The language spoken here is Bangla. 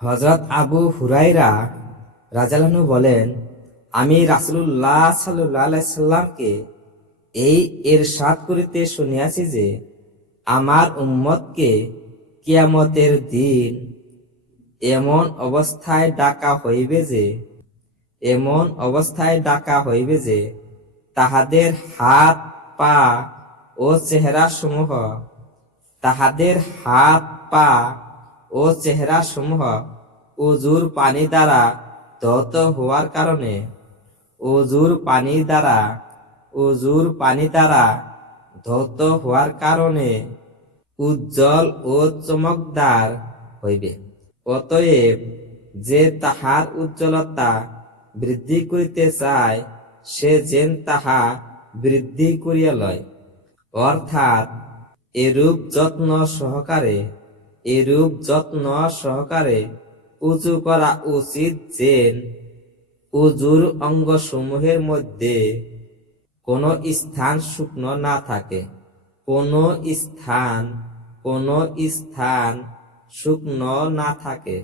হজরত আবু হুরাইরা রাজালানু বলেন, আমি রাসুল্লাহ সাল্লাহ সাল্লামকে এই এরশাদ করিতে শুনিয়াছি যে, আমার উম্মতকে কিয়ামতের দিন এমন অবস্থায় ডাকা হইবে যে, এমন অবস্থায় ডাকা হইবে যে, তাহাদের হাত, পা ও চেহারা সমূহ তাহাদের হাত, পা ও চেহারা সমূহ উজুর পানি দ্বারা ধৌত হওয়ার কারণে। উজুর পানি দ্বারা, উজুর পানি দ্বারা ধৌত হওয়ার কারণে উজ্জ্বল ও চমকদার হইবে। অতএব যে তাহার উজ্জ্বলতা বৃদ্ধি করিতে চায়, সে যেন তাহা বৃদ্ধি করিয়া লয়। অর্থাৎ এরূপ যত্ন সহকারে এরূপ যত্ন সহকারে উঁচু করা উচিত যে উজুর অঙ্গসমূহের মধ্যে কোনো স্থান শুকনো না থাকে। কোনো স্থান কোনো স্থান শুকনো না থাকে।